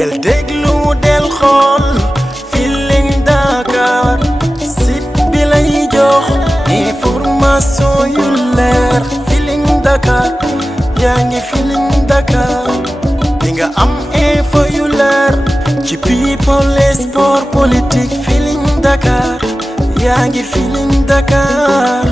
del déglu del xool Feeling Dakar site bi lay jox information yu leer Feeling Dakar yaa ngi Feeling Dakar di nga am info yu leer ci people et sport politique Feeling Dakar yaa ngi Feeling Dakar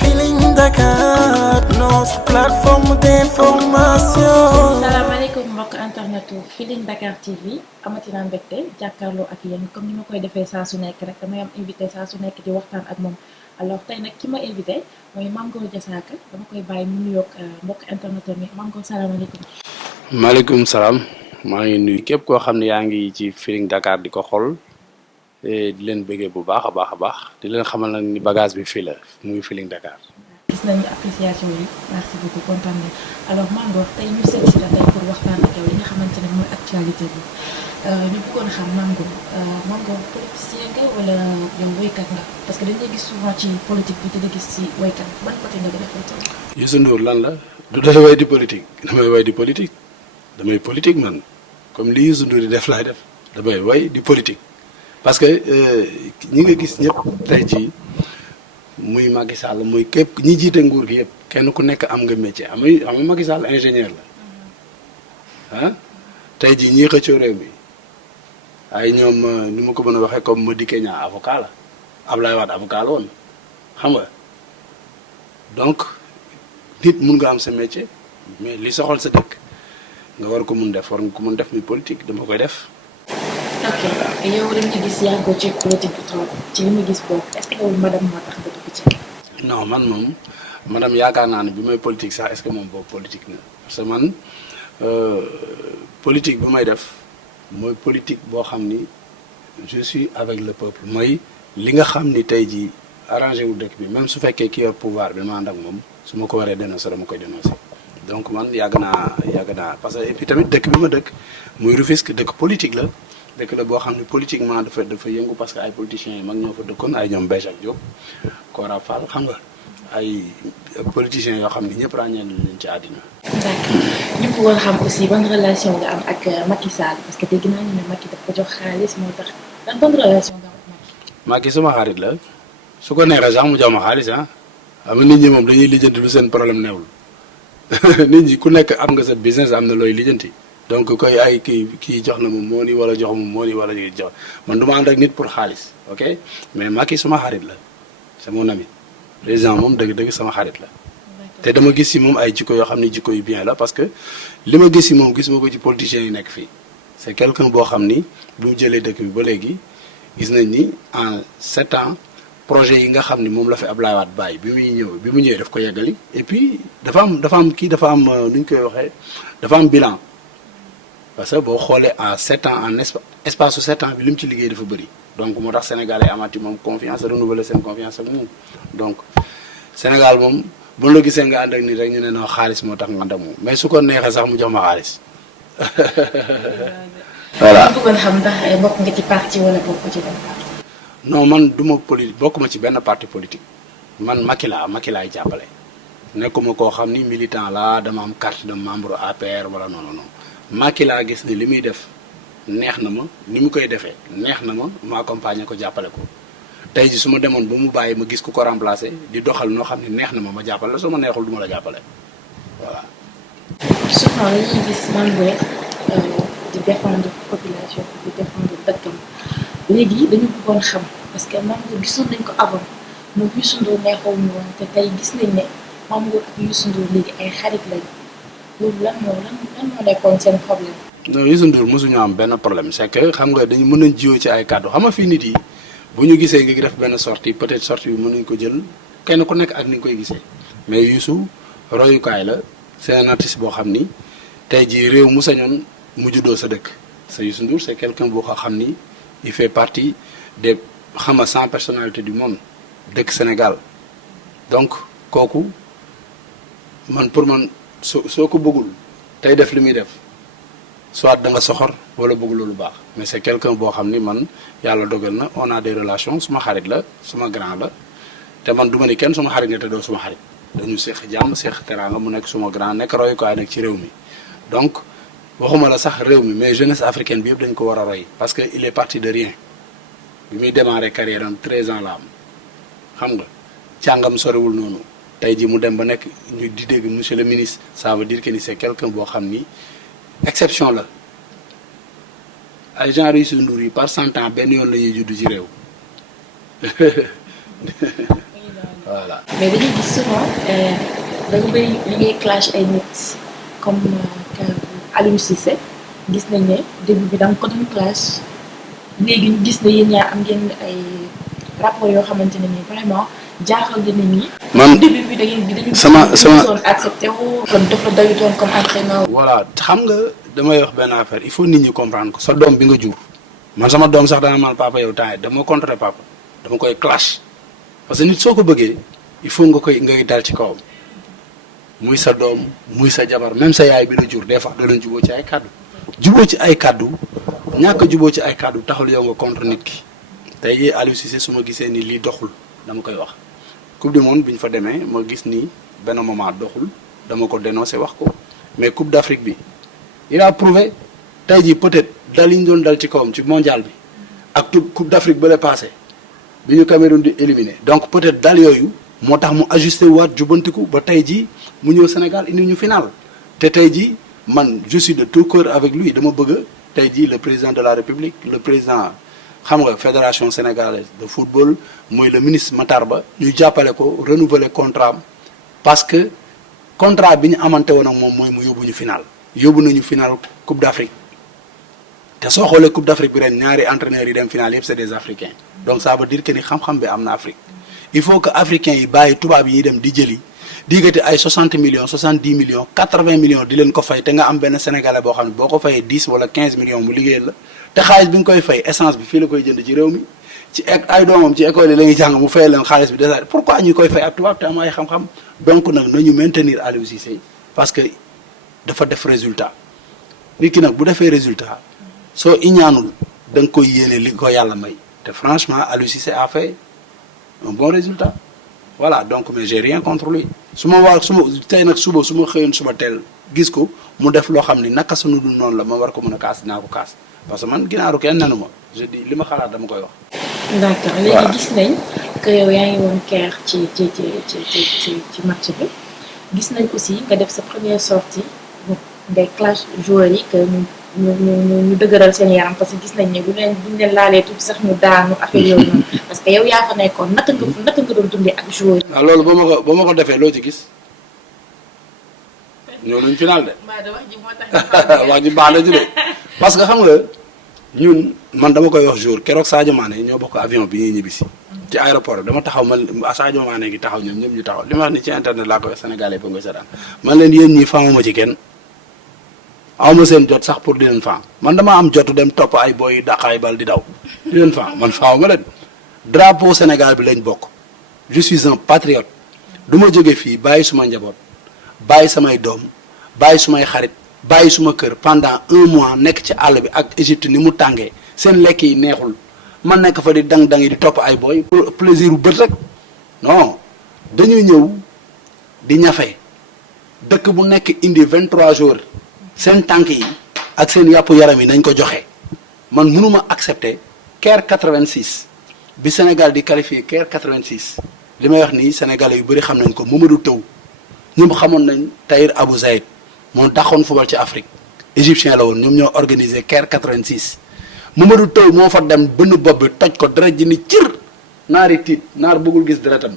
Feeling Dakar notre plateforme d'information. salaamaaleykum mbokk internetu Feeling Dakar TV amati naa mbégte jàkkaarloo ak yéen comme ni ma koy defee saa su nekk rek damay am invité saa su nekk di waxtaan ak moom alors tey nag ki ma invité mooy Mame Gor Diazaka dama koy bàyyi mu nuyoog mbokk internet mi Mame Gor salaamaaleykum. maaleykum salaam maa ngi nuyu képp koo xam ne yaa ngi ci Feeling Dakar di ko xool di leen bëggee bu baax a baax a baax di leen xamal nag ni bagage bi fii la muy Feeling Dakar. gis nañu appréciation yi merci beaucoup kontaan nañu alors Mame Gor tey ñu seet si la tey pour waxtaan ak yow li nga xamante ne mooy actualité bi ñu bëggoon xam Mame Gor politicien nga wala yow woykat nga parce que dañuy gis souvent ci politique bi di gis ci woykat ban côté nga def woykat. Youssou Ndour lan la du day way di politique damay way di politique damay politique man comme li Youssou Ndour di def laay def damay way di politique parce que ñi nga gis ñëpp tey jii muy Macky Sall muy képp ñi jiite nguur gi yëpp kenn ku nekk am nga métier xam nga Macky Sall ingénieur la ah tey jii ñii xëccoo réew mi ay ñoom ni ma ko mën a waxee comme Madické Niang avocat la Ablaye Wade avocat la woon xam nga donc nit mun nga am sa métier mais li soxal sa dëkk nga war ko mun def war nga ko mun def muy politique dama koy def. ok yow dañu gis yaa ngi ko ci politique bi trop ci li mu gis boobu est-ce que yow madame moo tax nga dugg ci. non man moom madame yaakaar naa ne bi may politique sax est-ce que moom boobu politique na parce que man politique bi may def mooy politique boo xam ni je suis avec le peuple mooy li nga xam ni tey jii arrangé wu dëkk bi même su fekkee ki yor pouvoir bi ma ànd ak moom su ma ko waree dénoncer dama koy dénoncer donc man yàgg naa parce que et puis tamit dëkk bi ma dëkk muy Rufisque dëkk politique la. dëkk la boo xam ne politiquement dafa yëngu parce que ay politiciens yi mag ñoo fa dëkkoon ay ñoom Béjak Diop Kora Fall xam nga ay politiciens yoo xam ne ñëpp ràññee nañ leen ci àddina. d'accord ñu bëggoon xam aussi ban relation nga am ak Macky Sall parce que dégg naa ñu ne Macky daf ko jox xaalis moo tax lan ban relation nga am ak Macky. Macky suma xarit la su ko neexee sax mu jox ma xaalis ah xam nga nit ñi moom dañuy lijjanti lu seen problème neewul nit ñi ku nekk am nga sa business am na looy lijjanti. donc koy ay kii jox na moom moo ni wala jox moom moo ni wala jox man du ma ànd ak nit pour xaalis ok mais Macky suma xarit la c'est mon ami président moom dëgg-dëgg sama xarit la te dama gis si moom ay jikko yoo xam ne jikko yu bien la parce que li ma gis si moom gis ma ko ci politiciens yi nekk fii c'est quelqu'un boo xam ni bu mu jëlee dëkk bi ba léegi gis nañ ni en 7 ans projet yi nga xam ni moom la fi Ablaye Wade bàyyi bi mu ñëwee daf ko yeggali et puis dafa am nu ñu koy waxee dafa am bilan. parce que boo xoolee en 7 ans en espace su 7 ans bi li mu ci liggéey dafa bëri donc moo tax Sénégal ay amati moom confiance renouveler seen confiance ak moom donc Sénégal moom bu la gisee nga ànd ak nit rek ñu ne non xaalis moo tax nga ànd ak moom mais su ko neexee sax mu jox ma xaalis. voilà ñu bëggoon xam ndax bokk nga ci parti wala bokk ci benn parti. non man du ma bokk ma ci benn parti politique man Macky laay jàppale nekkuma koo xam ni militant la dama am carte de membre APR wala non. Macky laa gis ni li muy def neex na ma ni mu koy defee neex na ma accompagner ko jàppale ko tey ji su ma demoon ba mu bàyyi ma gis ku ko remplacer di doxal noo xam ne neex na ma jàppale la su ma neexul du ma la jàppale voilà. souvent la ñuy gis Mame Gor di défendre population di défendre dëkkam léegi dañu bëggoon xam parce que Mame Gor gisoon nañ ko avant moom Youssou Ndour neexoon ñu woon te tey gis nañ ne Mame Gor ak Youssou Ndour léegi ay xarit lañu. loolu lan moo nekkoon seen problème. non Youssou Ndour mosuñu am benn problème c'est que xam nga dañu mën nañ jiwoo ci ay kàddu xam nga fii nit yi bu ñu gisee nga def benn sortie peut-être sortie bi mën nañ ko jël kenn ku nekk ak ni nga koy gisee mais Youssou royukaay la c'est un artiste boo xam ni tey jii réew mu sañoon mu juddoo sa dëkk sa Youssou Ndour c'est quelqu'un boo xam ni il fait partie des 100 personnalités du monde dëkk Sénégal donc kooku man pour man. soo ko bëggul tey def li muy def soit da nga soxor wala bëgg loolu baax mais c'est quelqu'un boo xam ni man yàlla dogal na on a des relations suma xarit la suma grand la te man du ma ni kenn suma xarit nga te doo suma xarit dañu seex jàmm seex teraanga mu nekk suma grand nekk royukaay nekk ci réew mi donc waxuma la sax réew mi mais jeunesse africaine bi yëpp dañ ko war a roy parce que il est parti de rien bi muy démarrer carrière am 13 ans la am xam nga càngam sorewul noonu tey ji mu dem ba nekk ñu di dégg monsieur le ministre ça veut dire que ni c'est quelqu'un boo xam ni exception la ay genre Youssou Ndour yi par 100 ans benn yoon la ñuy judd ci réew voilà. mais dañuy gis souvent dañu bëri li ngay clash ay nit comme Aliou Cissé gis nañ ne début bi da nga ko doon clash léegi ñu gis ne yéen ñaar am ngeen ay rapport yoo xamante ne nii vraiment jaaxal na nit ñi. man début bi da ngeen dañu sama accepté wu kon dafa doyutoon comme entraîneur. voilà xam nga damay wax benn affaire il faut nit ñi comprendre ko sa doom bi nga jur man sama doom sax dana man papa yow temps dama contrer papa dama koy clash parce que nit soo ko bëggee il faut ngay dal ci kawam muy sa doom muy sa jabar même sa yaay bi la jur des fois danañ juboo ci ay kàddu juboo ci ay kàddu ñàkk juboo ci ay kàddu taxul yow nga contre nit ki tey jii Aliou Cissé su ma gisee ni lii doxul dama koy wax coupe du monde bi ñu fa demee ma gis ni benn moment doxul dama ko dénoncé wax ko mais coupe d'Afrique bi il a prouvé tey jii peut-être dal yi ñu doon dal ci kawam ci mondial bi ak coupe d'Afrique ba la passé bi ñu Cameroun di éliminé donc peut-être dal yooyu moo tax mu ajusté waat jubantiku ba tey jii mu ñëw Sénégal indi ñu final te tey jii man je suis de tout cœur avec lui dama bëgg tey jii le président de la République le président xam nga fédération sénégalaise de football mooy le ministre Matar Ba ñu jàppale ko renouveler contrat am parce que contrat bi ñu amante woon ak moom mooy mu yóbbu ñu final yóbbu nañu final Coupe d'Afrique te soo xoolee Coupe d'Afrique bi ren ñaari entraîneurs yi dem final yëpp c'est des Africains donc ça veut dire que ni xam-xam bi am na Afrique il faut que africains yi bàyyi tubaab yi ñuy dem di jëli diggante ay 60 millions 70 millions 80 millions di leen ko fay te nga am benn sénégalais boo xam ne boo ko fayee 10 wala 15 millions mu liggéeyal la te xaalis bi nga koy fay essence bi fii la koy jënd ci réew mi ci ay doomam ci école yi la ñuy jàng mu fayal leen xaalis bi déjà pourquoi ñu koy fay ak tubaab te am ay xam-xam donc nag nañu maintenir Aliou Cissé parce que dafa def résultat nit ki nag bu defee résultat soo iñaanul da nga koy yéene li ko yàlla may te franchement Aliou Cissé a fait un bon résultat voilà donc mais j'ai rien contre lui su ma tey nag suba su ma xëyoon suba teel gis ko mu def loo xam ni naka sunu dul noonu la ma war ko mën a kaas dinaa ko kaas parce que man ginaaru kenn nenu ma je dis li ma xalaat dama koy wax. d'accord léegi gis nañ que yow yaa ngi woon Caire ci match bi gis nañ aussi nga def sa première sortie ngay clash joueurs yi que ñu dëgëral seen yaram parce que gis nañ ne buñ leen laalee tuuti sax ñu daanu affaire yooyu noonu parce que yow yaa fa nekkoon naka nga doon dundee ak joueurs yi. waaw loolu ba ma ko defee loo ci gis ñëw nañ final de. wax ji baax na ci de parce que xam nga ñun man dama koy wax jour keroog Sadio Mané ñoo bokk avion bi ñuy ñibbisi ci aéroport bi dama taxaw man Sadio Mané gi taxaw ñoom ñëpp ñu taxaw li ma wax ni ci internet laa koy wax sénégalais ba nga seetaan man leen yéen ñii famuma ci kenn awma seen jot sax pour di leen faam man dama am jotu dem topp ay boy daqaay bal di daw di leen faam man faamuma leen drapeau Sénégal bi lañ bokk je suis un patriote du ma jóge fii bàyyi suma njaboot bàyyi samay doom bàyyi sumay xarit bàyyi suma kër pendant 1 mois nekk ci àll bi ak Égypte ni mu tàngee seen lekk yi neexul man nekk fa di dang-dang yi di topp ay boy pour plaisir u bët rek non dañuy ñëw di ñafe dëkk bu nekk indi 23 jours seen tànk yi ak seen yàpp yaram yi nañ ko joxe man mënuma accepter Caire 86 bi Sénégal di qualifié Caire 86 li may wax nii sénégalais yu bëri xam nañ ko Mamadou Taw ñoom xamoon nañ Tahir Abou Zaïd moo daxoon football ci Afrique égyptien la woon ñoom ñoo organisé Caire 86 Mamadou Taw moo fa dem bënn bopp bi toj ko deret ji ni cir naari tiit naar bëggul gis deretam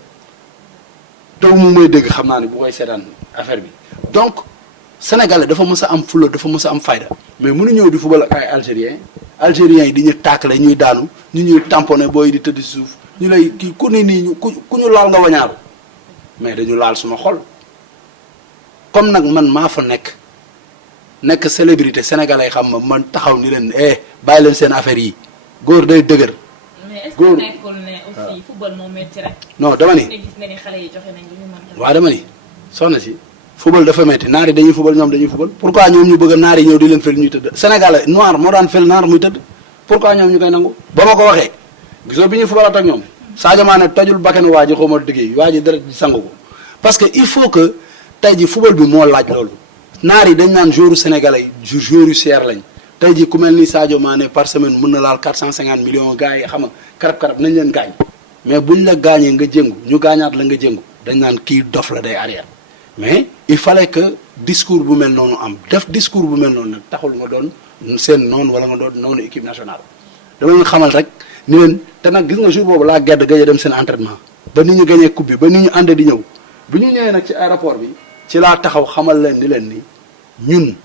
Taw mu may dégg xam naa ne bu koy seetaan affaire bi donc sénégalais dafa mës a am fulla dafa mës a am fayda mais mënu ñëw di football ak ay algériens yi di ñu tàkkale ñuy daanu ñu ñuy tamponné booy di tëdd suuf ñu lay kii ku ne nii ku ñu laal nga wañaaru mais dañu laal suma xol comme nag man maa fa nekk célébrité sénégalais xam ma man taxaw ni leen bàyyi leen seen affaire yi góor day dëgër. mais est-ce que nekkul ne aussi football moo metti rek. non dama ni gis nga ni xale yi joxe nañ lu ñu mën. waaw dama ni soxna si football dafa metti naar yi dañuy football ñoom dañuy football pourquoi ñoom ñu bëgg a naar yi ñëw di leen fel ñuy tëdd sénégalais noir moo daan fel naar muy tëdd pourquoi ñoom ñu koy nangu. ba ma ko waxee gisoo bi ñuy footballat ak ñoom Sadio Mané tojul bakkanu waa ji xaw ma liggéey waa ji dara di sangu ko parce que il faut que tey ji football bi moo laaj loolu naar yi dañ naan joueur sénégalais yi joueur yu seer lañ tey jii ku mel ni Sadio Mané par semaine mën na laal 450 millions gars yi xam nga karab nañ leen gaañ mais buñ la gaañee nga jëngu ñu gaañaat la nga jëngu dañ naan kii dof la day arrière mais il fallait que discours bu mel noonu am def discours bu mel noonu nag taxul nga doon seen noonu wala nga doon noonu équipe nationale dama leen xamal rek ni leen te nag gis nga jour boobu laa gedd gëj a dem seen entraînement ba nit ñu gañee coupe bi ba nit ñu ànd di ñëw bu ñu ñëwee nag ci aéroport bi ci laa taxaw xamal leen ni leen ni ñun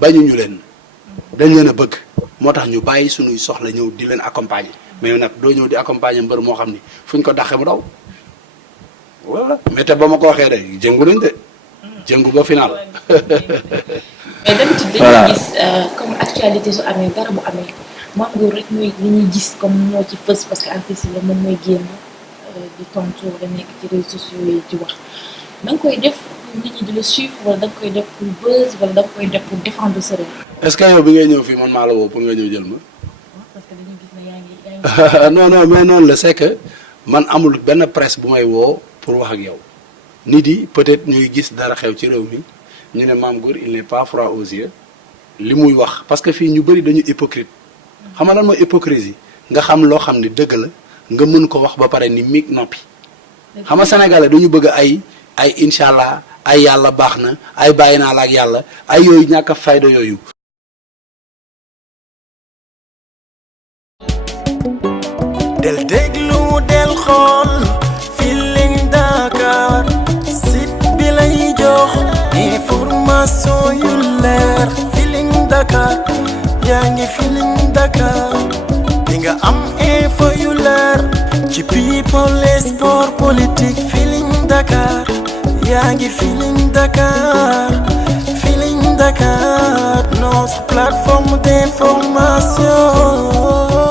bañuñu leen dañ leen a bëgg moo tax ñu bàyyi suñuy soxla ñëw di leen accompagner mais nag doo ñëw di accompagner mbër moo xam ni fu ñu ko dàqee mu daw voilà mais te ba ma ko waxee de jëngu nañ de jëngu ba final. mais d'habitude dañuy gis comme actualité su amee dara bu amee Mame Goor rek mooy li ñuy gis comme moo ci fës parce que artiste la moom mooy génn di tontu la nekk ci réseaux sociaux yi di wax da nga koy def pour nit ñi di la suivre wala da nga koy def pour buzz wala da nga koy def pour défendre sa réew. est-ce que yow bi ngay ñëw fii man maa la woo pour nga ñëw jël ma. parce que dañuy gis ne yaa ngi non non mais noonu la c'est que man amul benn presse bu may woo pour wax ak yow nit yi peut-être ñuy gis dara xew ci réew mi ñu ne Mame Goor il n'est pas froid aux yeux li muy wax parce que fii ñu bëri dañu hypocrite xam nga lan mooy hypocrisie nga xam loo xam ni dëgg la nga mën ko wax ba pare ni mig noppi xam nga sénégalais duñu bëgg ay incha allah ay yàlla baax na ay bàyyi naa la ak yàlla ay yooyu ñàkk a fayda yooyu. del déglu del xool Feeling Dakar site bi lay jox information yu leer Feeling Dakar yaa ngi Feeling Dakar di nga am info yu leer ci people et sport politique Feeling Dakar yaa ngi Feeling Dakar Feeling Dakar notre plateforme d'information